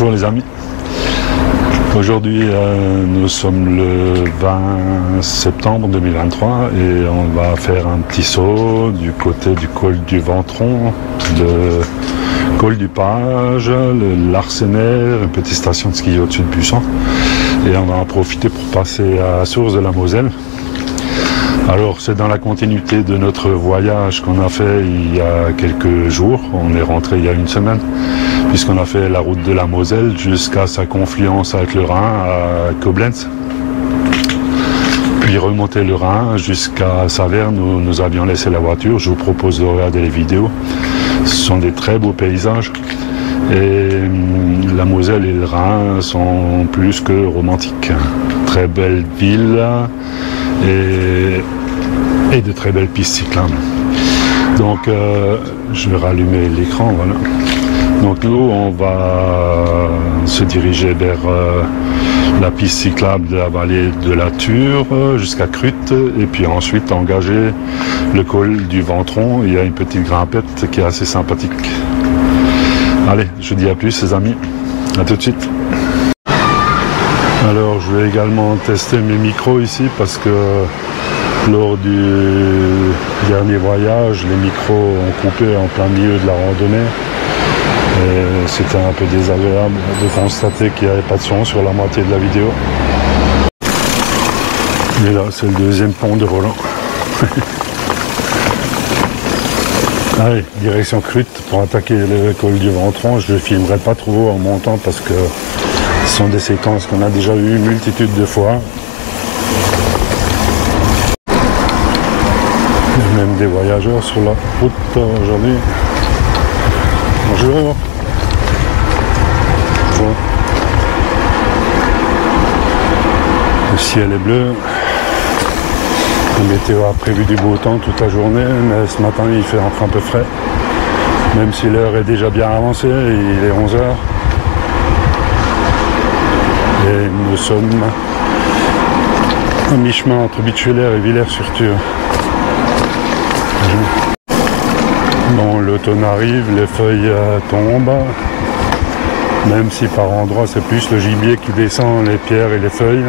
Bonjour les amis. Aujourd'hui nous sommes le 20 septembre 2023 et on va faire un petit saut du côté du col du Ventron, le col du Page, le Larsenaire, une petite station de ski au-dessus de Buisson, et on va en profiter pour passer à la source de la Moselle. Alors c'est dans la continuité de notre voyage qu'on a fait il y a quelques jours. On est rentré il y a une semaine, puisqu'on a fait la route de la Moselle jusqu'à sa confluence avec le Rhin à Koblenz. Puis remonter le Rhin jusqu'à Saverne où nous avions laissé la voiture. Je vous propose de regarder les vidéos. Ce sont des très beaux paysages. Et la Moselle et le Rhin sont plus que romantiques. Très belle ville et de très belles pistes cyclables. Donc je vais rallumer l'écran, voilà. Donc nous on va se diriger vers la piste cyclable de la vallée de la Ture jusqu'à Crutte, et puis ensuite engager le col du Ventron. Il y a une petite grimpette qui est assez sympathique. Allez, je dis à plus les amis, à tout de suite. Alors je vais également tester mes micros ici parce que lors du dernier voyage, les micros ont coupé en plein milieu de la randonnée. C'était un peu désagréable de constater qu'il n'y avait pas de son sur la moitié de la vidéo. Et là, c'est le deuxième pont de Roland. Allez, direction Crutte pour attaquer le col du Ventron. Je ne le filmerai pas trop en montant parce que ce sont des séquences qu'on a déjà eues une multitude de fois. Il y a même des voyageurs sur la route aujourd'hui. Bonjour. Bonjour. Le ciel est bleu. La météo a prévu du beau temps toute la journée, mais ce matin il fait encore un peu frais. Même si l'heure est déjà bien avancée, il est 11 h. Et nous sommes à mi-chemin entre Bitchuler et Villers-sur-Ture. Bon, l'automne arrive, les feuilles tombent, même si par endroits c'est plus le gibier qui descend, les pierres et les feuilles.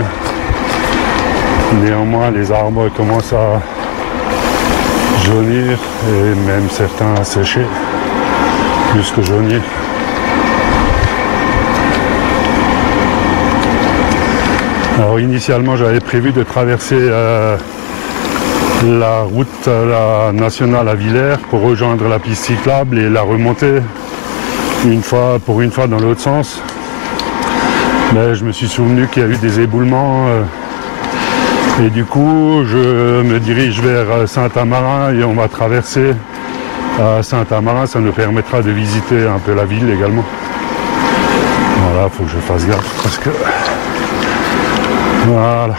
Néanmoins, les arbres commencent à jaunir et même certains à sécher, plus que jaunir. Alors initialement, j'avais prévu de traverser la route la nationale à Villers pour rejoindre la piste cyclable et la remonter pour une fois dans l'autre sens. Mais je me suis souvenu qu'il y a eu des éboulements et du coup je me dirige vers Saint-Amarin et on va traverser Saint-Amarin. Ça nous permettra de visiter un peu la ville également. Voilà, il faut que je fasse gaffe parce que voilà,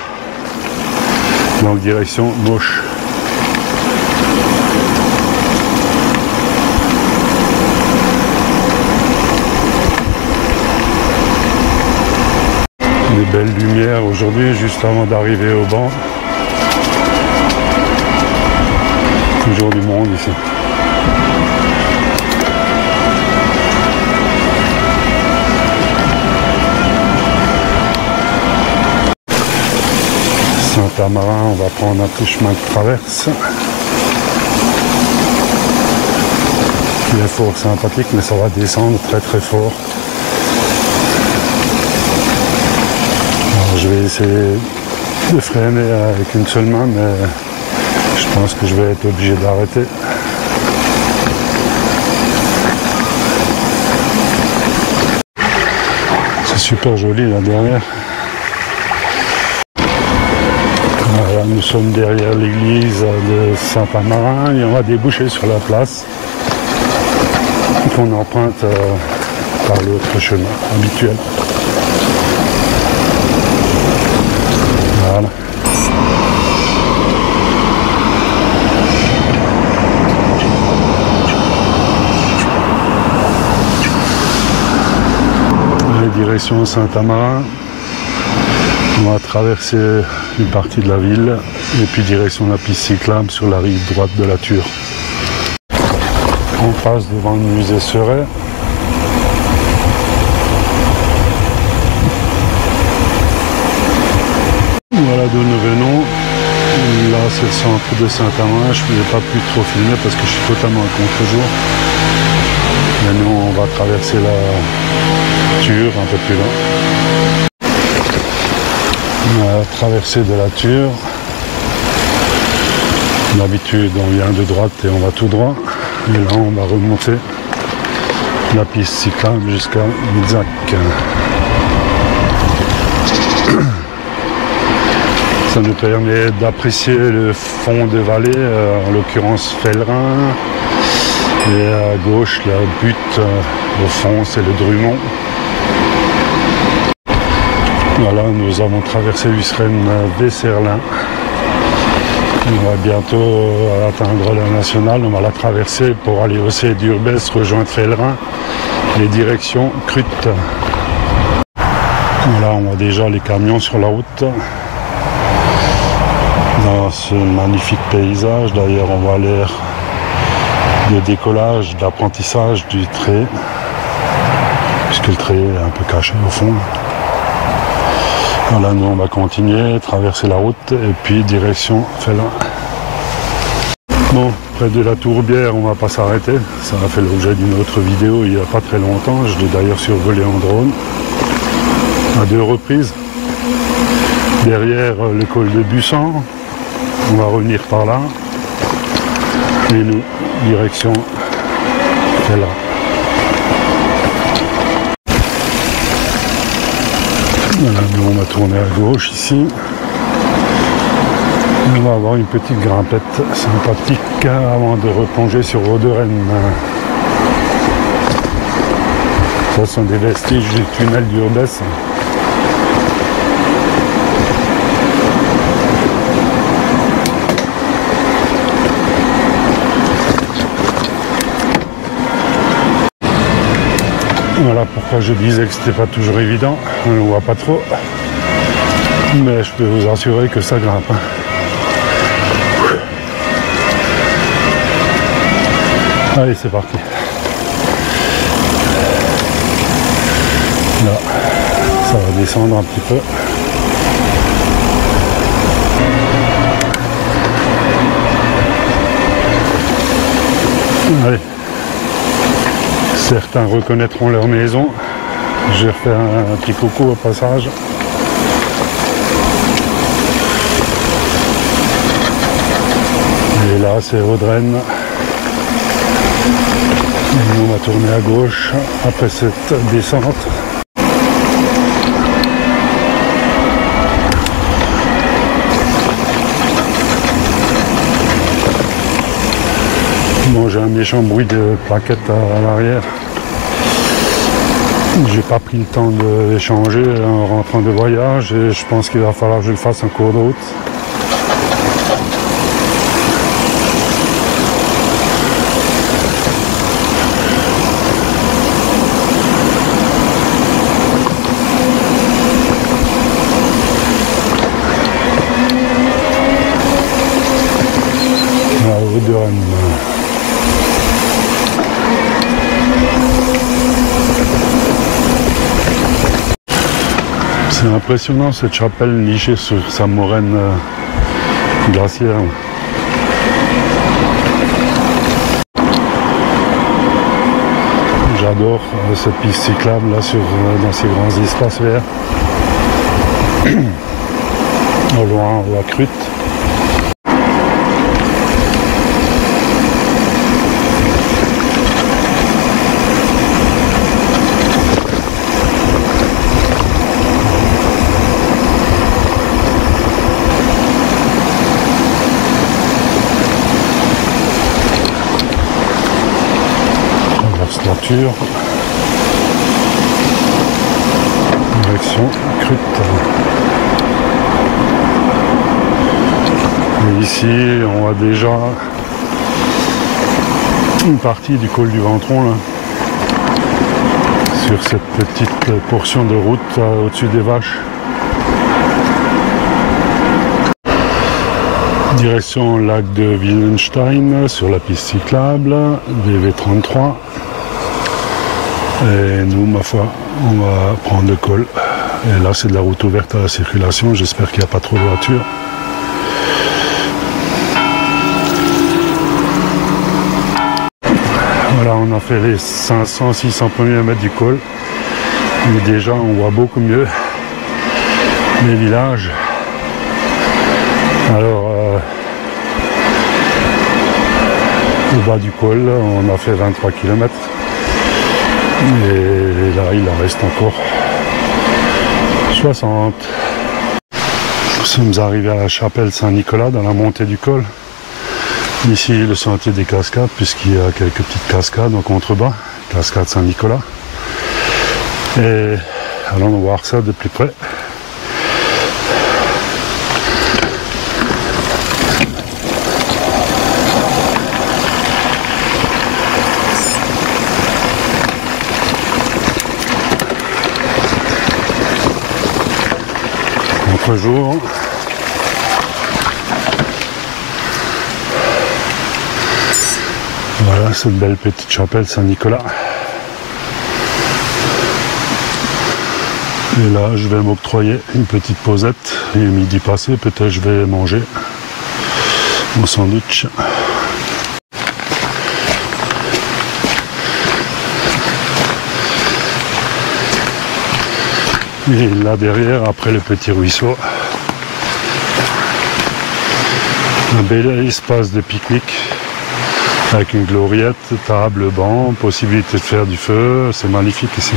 donc direction Moche. Des belles lumières aujourd'hui, juste avant d'arriver au banc. Toujours du monde ici. Saint-Amarin, on va prendre un petit chemin de traverse. Il est fort sympathique, mais ça va descendre très très fort. Alors, je vais essayer de freiner avec une seule main, mais je pense que je vais être obligé d'arrêter. C'est super joli la dernière. Voilà, nous sommes derrière l'église de Saint-Amarin et on va déboucher sur la place qu'on emprunte par l'autre chemin habituel. Voilà. Direction Saint-Amarin. On va traverser une partie de la ville et puis direction la piste cyclable sur la rive droite de la Ture. On passe devant le musée Seuret. Voilà d'où nous venons. Là c'est le centre de Saint-Amand. Je n'ai pas pu trop filmer parce que je suis totalement à contre-jour. Maintenant on va traverser la Ture un peu plus loin. On a traversé de la Ture. D'habitude on vient de droite et on va tout droit. Et là on va remonter la piste cyclable jusqu'à Midzac. Ça nous permet d'apprécier le fond de vallée, en l'occurrence Fellerin. Et à gauche la butte, au fond c'est le Drumont. Voilà, nous avons traversé Husseren-Vesserlin. On va bientôt atteindre la nationale, on va la traverser pour aller au C d'Urbès, rejoindre Fellerin et direction Crutte. Voilà, on voit déjà les camions sur la route. Dans ce magnifique paysage, d'ailleurs on voit l'air de décollage, d'apprentissage du trait, puisque le trait est un peu caché au fond. Voilà, nous on va continuer, traverser la route et puis direction Fellerin. Bon, près de la Tourbière, on va pas s'arrêter. Ça a fait l'objet d'une autre vidéo il n'y a pas très longtemps. Je l'ai d'ailleurs survolé en drone à 2 reprises. Derrière le col de Bussan, on va revenir par là. Et nous, direction Fellerin. Voilà, nous on va tourner à gauche ici. On va avoir une petite grimpette sympathique avant de replonger sur Roderen. Ce sont des vestiges du tunnel d'Urbès. Voilà pourquoi je disais que c'était pas toujours évident, on ne le voit pas trop, mais je peux vous assurer que ça grimpe. Allez, c'est parti. Là, ça va descendre un petit peu. Allez. Certains reconnaîtront leur maison. Je vais faire un petit coucou au passage. Et là, c'est Roderen. Et on va tourner à gauche après cette descente. Bon, j'ai un méchant bruit de plaquettes à l'arrière. J'ai pas pris le temps d'échanger en rentrant de voyage et je pense qu'il va falloir que je le fasse en cours de route. C'est impressionnant cette chapelle nichée sur sa moraine glaciaire. J'adore cette piste cyclable là dans ces grands espaces verts. Au loin, on voit Crutte. Direction Crutte. Et ici on voit déjà une partie du col du Ventron là, sur cette petite portion de route au-dessus des vaches. Direction lac de Wildenstein sur la piste cyclable VV33. Et nous, ma foi, on va prendre le col Et là c'est de la route ouverte à la circulation, j'espère qu'il n'y a pas trop de voitures. Voilà, on a fait les 500-600 premiers mètres du col. Et déjà on voit beaucoup mieux les villages. Alors au bas du col, on a fait 23 km. Et là il en reste encore 60. Nous sommes arrivés à la chapelle Saint-Nicolas dans la montée du col. Ici le sentier des cascades, puisqu'il y a quelques petites cascades en contrebas, cascade Saint-Nicolas. Et allons voir ça de plus près. Jour. Voilà cette belle petite chapelle Saint-Nicolas. Et là je vais m'octroyer une petite pausette. Et midi passé, peut-être je vais manger mon sandwich. Et là derrière, après le petit ruisseau, un bel espace de pique-nique avec une gloriette, table, banc, possibilité de faire du feu, c'est magnifique ici.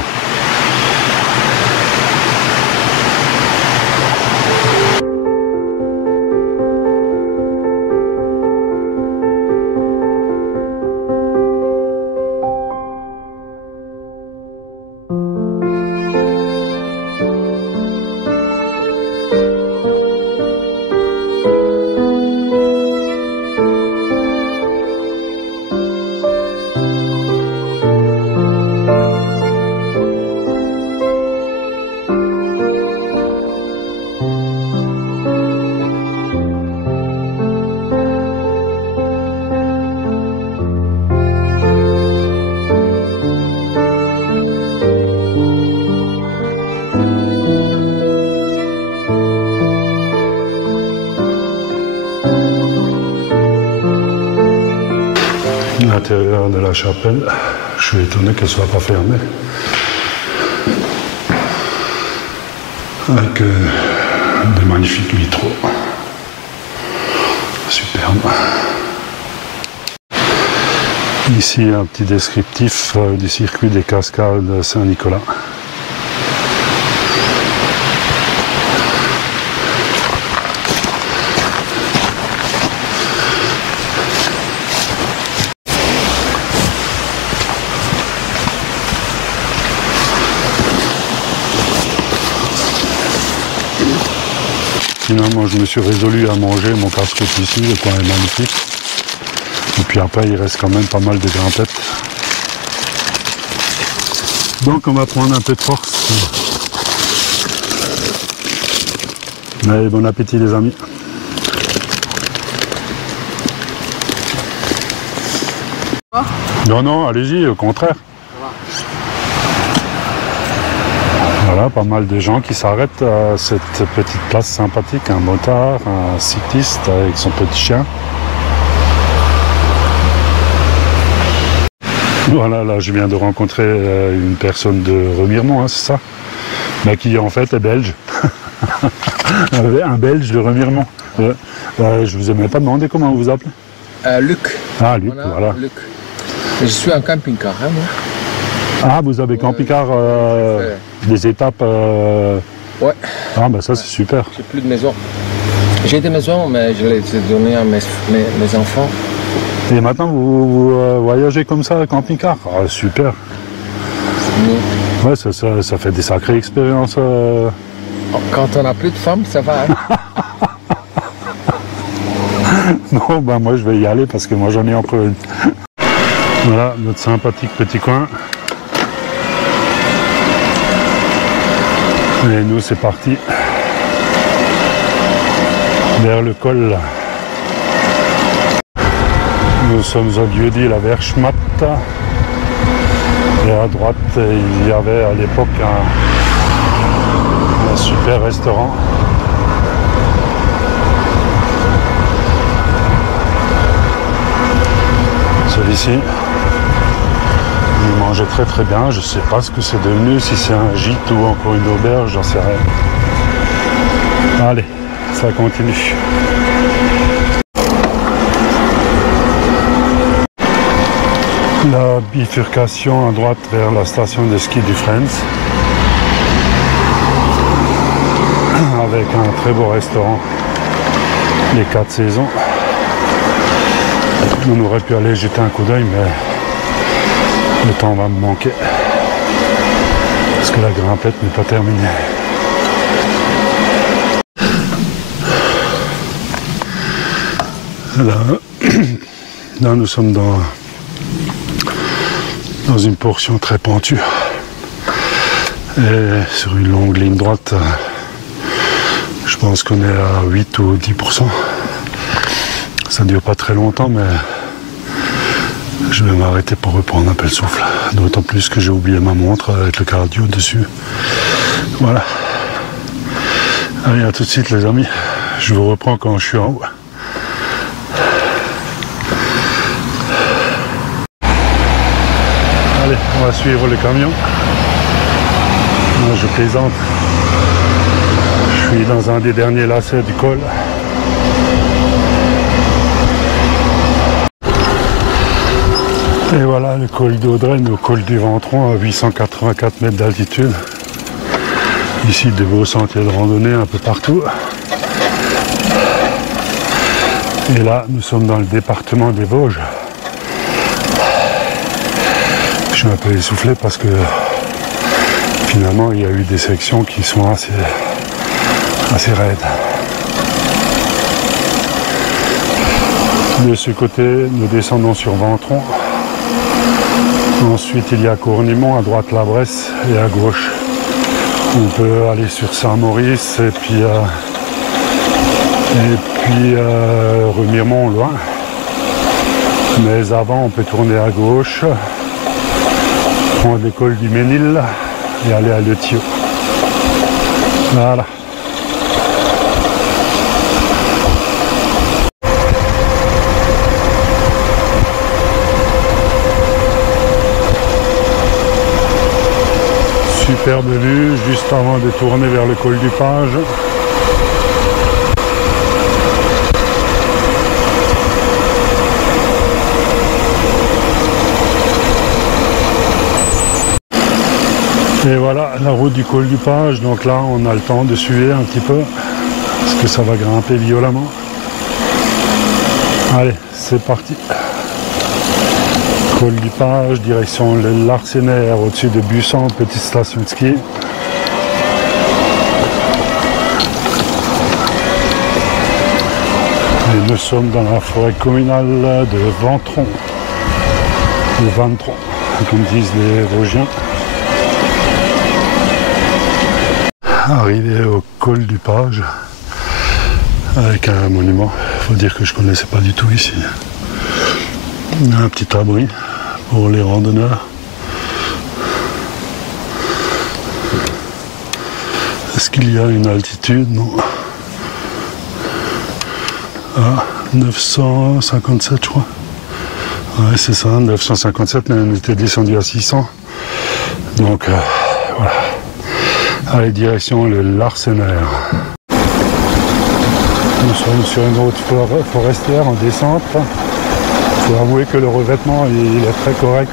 L'intérieur de la chapelle, je suis étonné qu'elle ne soit pas fermée. Avec des magnifiques vitraux. Superbe. Ici un petit descriptif du circuit des cascades Saint-Nicolas. Finalement, je me suis résolu à manger mon casse-croûte ici, le coin est magnifique. Et puis après, il reste quand même pas mal de grimpettes. Donc, on va prendre un peu de force. Mais bon appétit, les amis. Non, non, allez-y, au contraire. Voilà, pas mal de gens qui s'arrêtent à cette petite place sympathique, un motard, un cycliste avec son petit chien. Voilà, là je viens de rencontrer une personne de Remiremont, hein, c'est ça? Mais qui en fait est belge. Un belge de Remiremont. Je vous ai même pas demandé comment vous vous appelez? Luc. Ah, Luc, voilà. Luc. Je suis en camping-car, hein, moi. Ah, vous avez camping-car, des étapes Ouais. Ah, bah ça c'est super. J'ai plus de maison. J'ai des maisons, mais je les ai données à mes enfants. Et maintenant vous voyagez comme ça, camping-car? Ah, super. Ouais, ça fait des sacrées expériences. Quand on n'a plus de femmes, ça va. Hein. Non, ben moi je vais y aller parce que moi j'en ai encore une. Voilà, notre sympathique petit coin. Et nous, c'est parti vers le col. Nous sommes au lieu-dit la Verschmatt. Et à droite, il y avait à l'époque Un super restaurant. Celui-ci, il mangeait très très bien. Je sais pas ce que c'est devenu, si c'est un gîte ou encore une auberge, j'en sais rien. Allez, ça continue. La bifurcation à droite vers la station de ski du Friends, avec un très beau restaurant, les 4 saisons. On aurait pu aller jeter un coup d'œil, mais le temps va me manquer parce que la grimpette n'est pas terminée. Là nous sommes dans une portion très pentue et sur une longue ligne droite. Je pense qu'on est à 8 ou 10%. Ça ne dure pas très longtemps, mais je vais m'arrêter pour reprendre un peu le souffle. D'autant plus que j'ai oublié ma montre avec le cardio dessus. Voilà. Allez, à tout de suite les amis. Je vous reprends quand je suis en haut. Allez, on va suivre le camion. Moi, je plaisante. Je suis dans un des derniers lacets du col. Et voilà le col d'Audrenne au col du Ventron à 884 mètres d'altitude. Ici de beaux sentiers de randonnée un peu partout. Et là nous sommes dans le département des Vosges. Je suis un peu essoufflé parce que finalement il y a eu des sections qui sont assez raides. De ce côté nous descendons sur Ventron. Ensuite, il y a Cournimont, à droite la Bresse et à gauche. On peut aller sur Saint-Maurice et puis Remiremont loin. Mais avant, on peut tourner à gauche, prendre l'école du Ménil et aller à Le Thieu. Voilà. Superbe vue, juste avant de tourner vers le col du Page. Et voilà la route du col du Page, donc là on a le temps de suer un petit peu, parce que ça va grimper violemment. Allez, c'est parti. Col du Page, direction le Larsenaire, au-dessus de Bussan, petite station de ski. Et nous sommes dans la forêt communale de Ventron, ou Ventron, comme disent les Vosgiens. Arrivé au col du Page, avec un monument, il faut dire que je ne connaissais pas du tout ici. Un petit abri pour les randonneurs. Est-ce qu'il y a une altitude? Non. Ah, 957 je crois. Ouais, c'est ça, 957, mais on était descendu à 600. Donc voilà. Allez, direction le Larsenaire. Nous sommes sur une route forestière en descente. Il faut avouer que le revêtement il est très correct.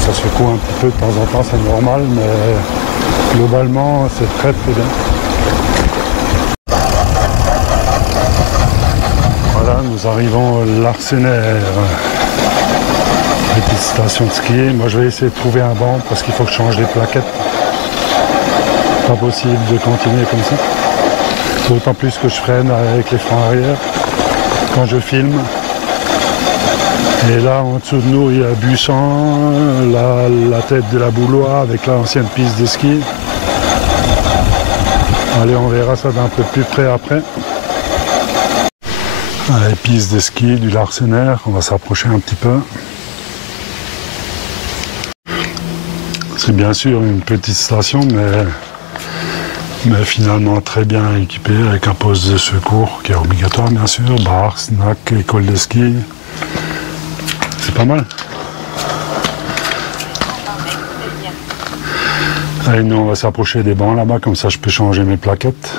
Ça secoue un petit peu de temps en temps, c'est normal, mais globalement c'est très très bien. Voilà, nous arrivons au Larsenaire. Petite station de ski. Moi je vais essayer de trouver un banc parce qu'il faut que je change les plaquettes. Pas possible de continuer comme ça. D'autant plus que je freine avec les freins arrière quand je filme. Et là, en dessous de nous, il y a Bussan, la tête de la Boulois avec l'ancienne piste de ski. Allez, on verra ça d'un peu plus près après. Allez, piste de ski du Larsenaire, on va s'approcher un petit peu. C'est bien sûr une petite station, mais Mais finalement très bien équipé avec un poste de secours qui est obligatoire bien sûr, bar, snack, école de ski. C'est pas mal. Allez, nous on va s'approcher des bancs là-bas, comme ça je peux changer mes plaquettes.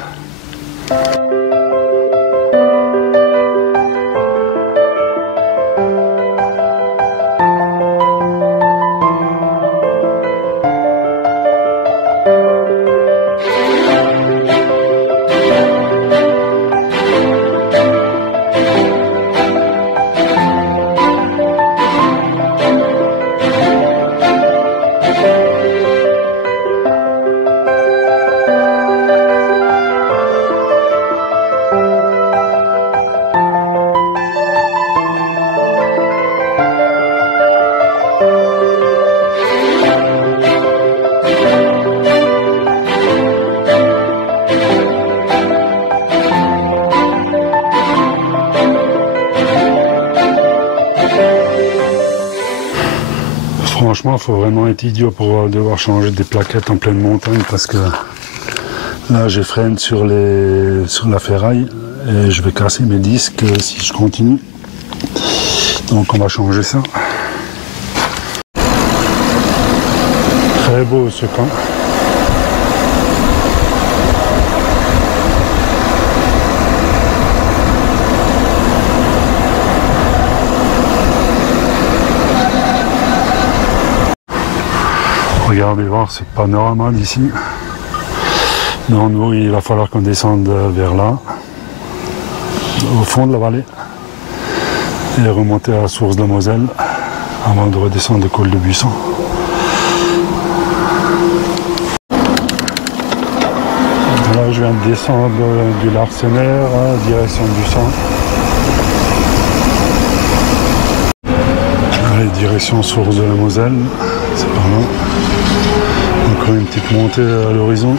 Franchement, il faut vraiment être idiot pour devoir changer des plaquettes en pleine montagne parce que là, je freine sur la ferraille et je vais casser mes disques si je continue. Donc on va changer ça. Très beau ce camp. Regardez voir ce panorama d'ici. Donc nous, il va falloir qu'on descende vers là, au fond de la vallée, et remonter à la source de la Moselle avant de redescendre le col de Buisson. Là, je viens de descendre du Larsenaire, direction Buisson. Allez, direction source de la Moselle, c'est pas loin. Encore une petite montée à l'horizon.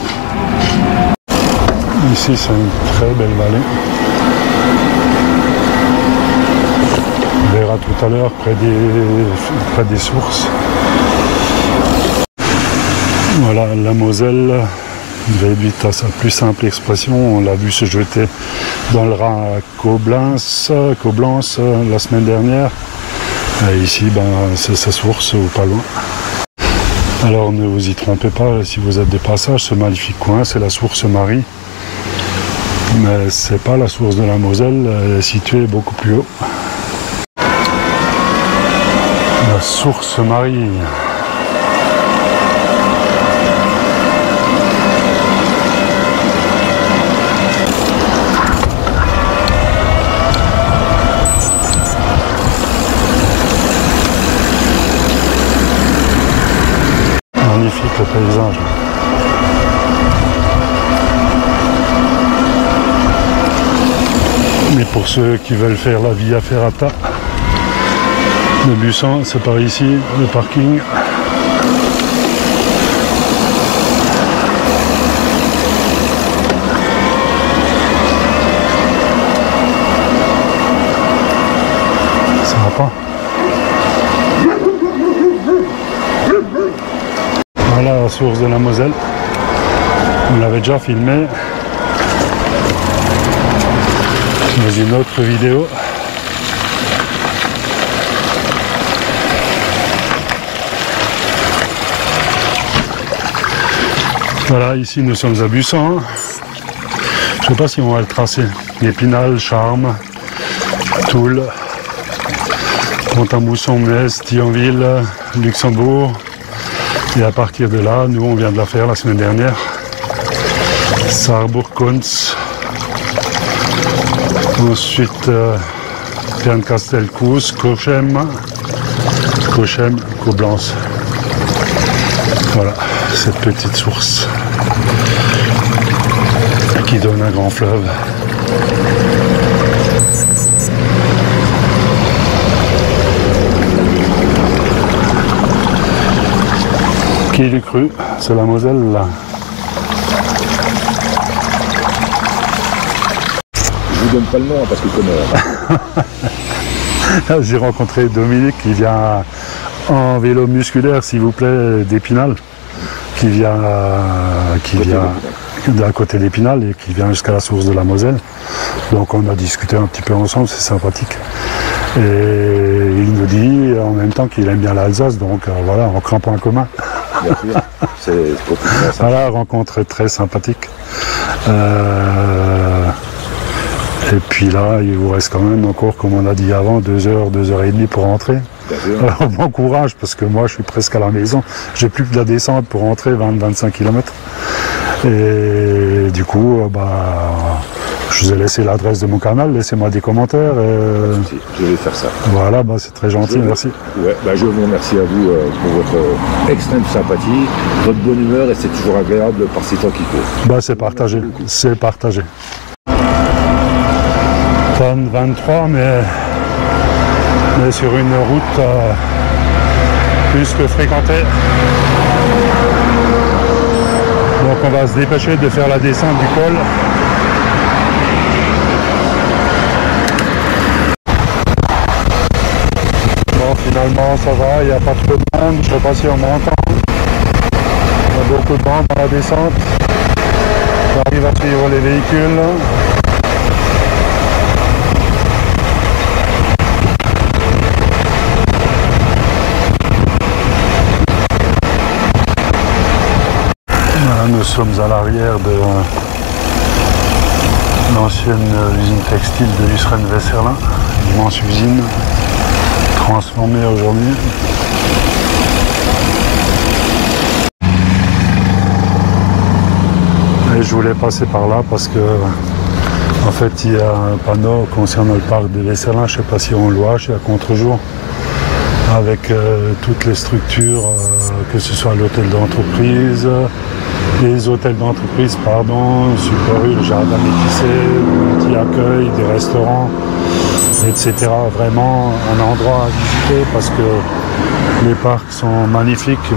Ici, c'est une très belle vallée. On verra tout à l'heure près des sources. Voilà, la Moselle, réduite à sa plus simple expression, on l'a vu se jeter dans le Rhin à Coblence la semaine dernière. Et ici, c'est sa source ou pas loin. Alors ne vous y trompez pas, si vous êtes des passages, ce magnifique coin, c'est la source Marie. Mais c'est pas la source de la Moselle, elle est située beaucoup plus haut. La source Marie. Magnifique le paysage. Mais pour ceux qui veulent faire la Via Ferrata de Buisson, c'est par ici, le parking. Ça va pas. Voilà la source de la Moselle. On l'avait déjà filmé dans une autre vidéo. Voilà, ici nous sommes à Buisson. Je ne sais pas si on va le tracer. Épinal, Charmes, Toul, Pont-à-Mousson, Metz, Thionville, Luxembourg. Et à partir de là, nous on vient de la faire la semaine dernière. Sarrebourg-Konz. Ensuite, Bernkastel-Kues, Cochem, Coblence. Voilà, cette petite source qui donne un grand fleuve. Qui l'eût cru, c'est la Moselle là. Je vous donne pas le nom parce que je connais. J'ai rencontré Dominique qui vient en vélo musculaire, s'il vous plaît, d'Épinal, qui vient à côté d'Épinal et qui vient jusqu'à la source de la Moselle. Donc on a discuté un petit peu ensemble, c'est sympathique. Et il nous dit en même temps qu'il aime bien l'Alsace, donc voilà, on campe en commun. Bien sûr, c'est pour tout ça. Voilà, rencontre très sympathique. Et puis là, il vous reste quand même encore, comme on a dit avant, 2 heures, 2h30 pour rentrer. Alors, bon courage, parce que moi je suis presque à la maison. J'ai plus que la descente pour rentrer, 20-25 km. Et du coup, je vous ai laissé l'adresse de mon canal, laissez-moi des commentaires. Je vais faire ça. Voilà, c'est très gentil, merci. Ouais, je vous remercie à vous pour votre extrême sympathie, votre bonne humeur, et c'est toujours agréable par ces temps qui courent. C'est partagé, c'est partagé. Tonne 23, mais sur une route plus que fréquentée. Donc on va se dépêcher de faire la descente du col. Bon, finalement ça va, il n'y a pas trop de monde, je ne sais pas si on m'entend. Il y a beaucoup de monde dans la descente. J'arrive à suivre les véhicules. Nous sommes à l'arrière de l'ancienne usine textile de Husren-Weserlin, immense usine transformée aujourd'hui. Et je voulais passer par là parce que en fait il y a un panneau concernant le parc de Weserlin, je ne sais pas si on le voit, je suis à contre-jour, avec toutes les structures, que ce soit l'hôtel d'entreprise, les hôtels d'entreprise, Super U, le jardin métissé, multi-accueil, des restaurants, etc. Vraiment un endroit à visiter parce que les parcs sont magnifiques.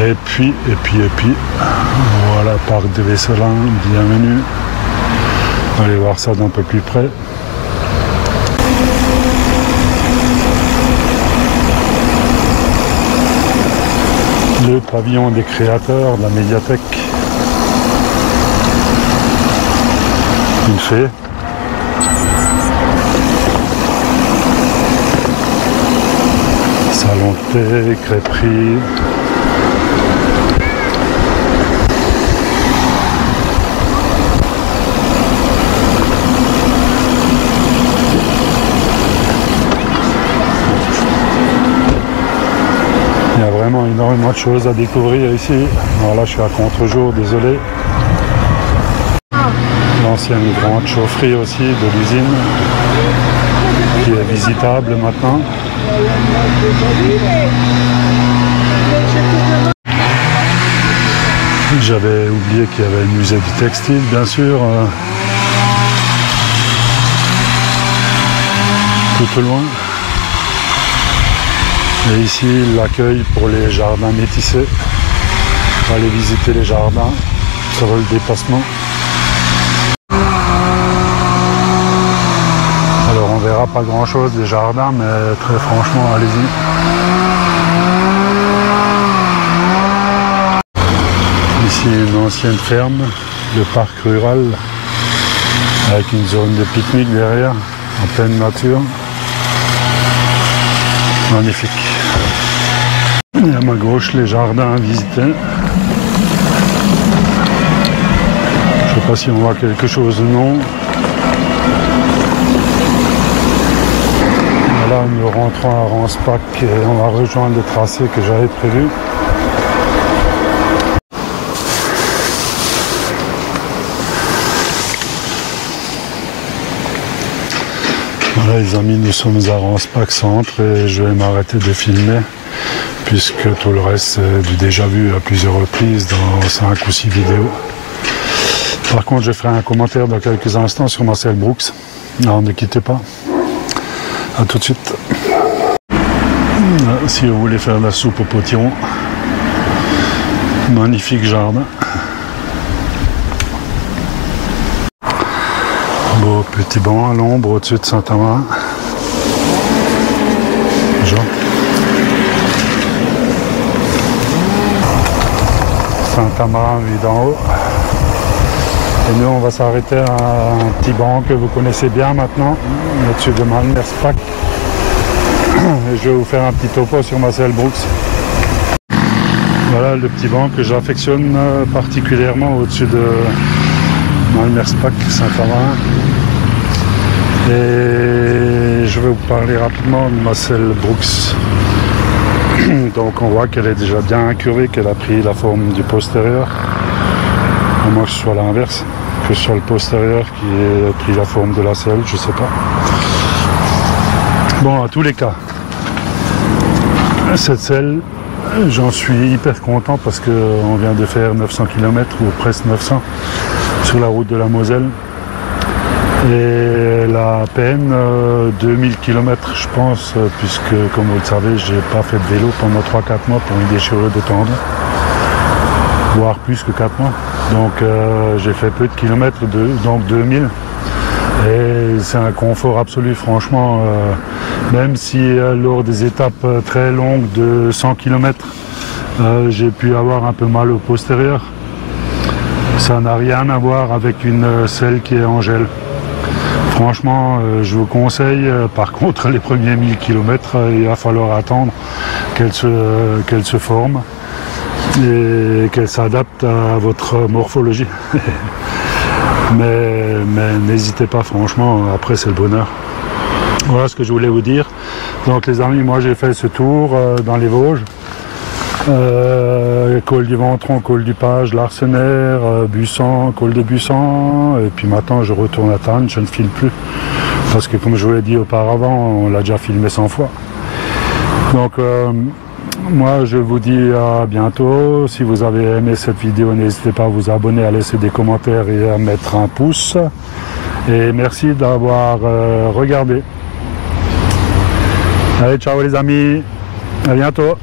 Et puis, voilà, parc de Weserlin, bienvenue. Allez voir ça d'un peu plus près. Le pavillon des créateurs de la médiathèque. Une fée. Salon de thé, crêperie. Énormément de choses à découvrir ici. Alors là je suis à contre-jour, désolé. L'ancienne grande chaufferie aussi de l'usine qui est visitable maintenant. J'avais oublié qu'il y avait le musée du textile bien sûr. Tout au loin. Et ici, l'accueil pour les jardins métissés. On va aller visiter les jardins sur le dépassement. Alors on verra pas grand chose des jardins, mais très franchement, allez-y. Ici une ancienne ferme, le parc rural, avec une zone de pique-nique derrière, en pleine nature. Magnifique. Et à ma gauche, les jardins à visiter. Je ne sais pas si on voit quelque chose ou non. Là, nous rentrons à Ranspach et on va rejoindre le tracé que j'avais prévu. Voilà les amis, nous sommes à Ranspach Centre et je vais m'arrêter de filmer puisque tout le reste c'est du déjà vu à plusieurs reprises dans 5 ou 6 vidéos. Par contre je ferai un commentaire dans quelques instants sur Marcel Brooks. Alors ne quittez pas. A tout de suite. Si vous voulez faire de la soupe au potiron, magnifique jardin. Beau petit banc à l'ombre au-dessus de Saint-Amain. Bonjour. Saint-Tamarin vu d'en haut. Et nous on va s'arrêter à un petit banc que vous connaissez bien maintenant, au-dessus de Malmersbach. Et je vais vous faire un petit topo sur Marcel Brooks. Voilà le petit banc que j'affectionne particulièrement au-dessus de Malmersbach, Saint-Tamarin. Et je vais vous parler rapidement de Marcel Brooks. Donc on voit qu'elle est déjà bien incurvée, qu'elle a pris la forme du postérieur. À moins que ce soit l'inverse, que ce soit le postérieur qui ait pris la forme de la selle, je sais pas. Bon, à tous les cas, cette selle, j'en suis hyper content parce qu'on vient de faire 900 km ou presque 900 sur la route de la Moselle. Et elle a à peine 2000 km je pense, puisque comme vous le savez, j'ai pas fait de vélo pendant 3-4 mois pour une déchirure de tendon, voire plus que 4 mois. Donc j'ai fait peu de kilomètres, donc 2000. Et c'est un confort absolu, franchement, même si lors des étapes très longues de 100 km, j'ai pu avoir un peu mal au postérieur. Ça n'a rien à voir avec une selle qui est en gel. Franchement, je vous conseille, par contre, les premiers 1000 km, il va falloir attendre qu'elle se forme et qu'elle s'adapte à votre morphologie. mais n'hésitez pas, franchement, après c'est le bonheur. Voilà ce que je voulais vous dire. Donc les amis, moi j'ai fait ce tour dans les Vosges. Col du Ventron, col du Page, l'Arsenaire, Bussan, col de Bussan, et puis maintenant je retourne à Thann, je ne filme plus parce que comme je vous l'ai dit auparavant, on l'a déjà filmé 100 fois. Donc moi je vous dis à bientôt. Si vous avez aimé cette vidéo, n'hésitez pas à vous abonner, à laisser des commentaires et à mettre un pouce, et merci d'avoir regardé. Allez, ciao les amis, à bientôt.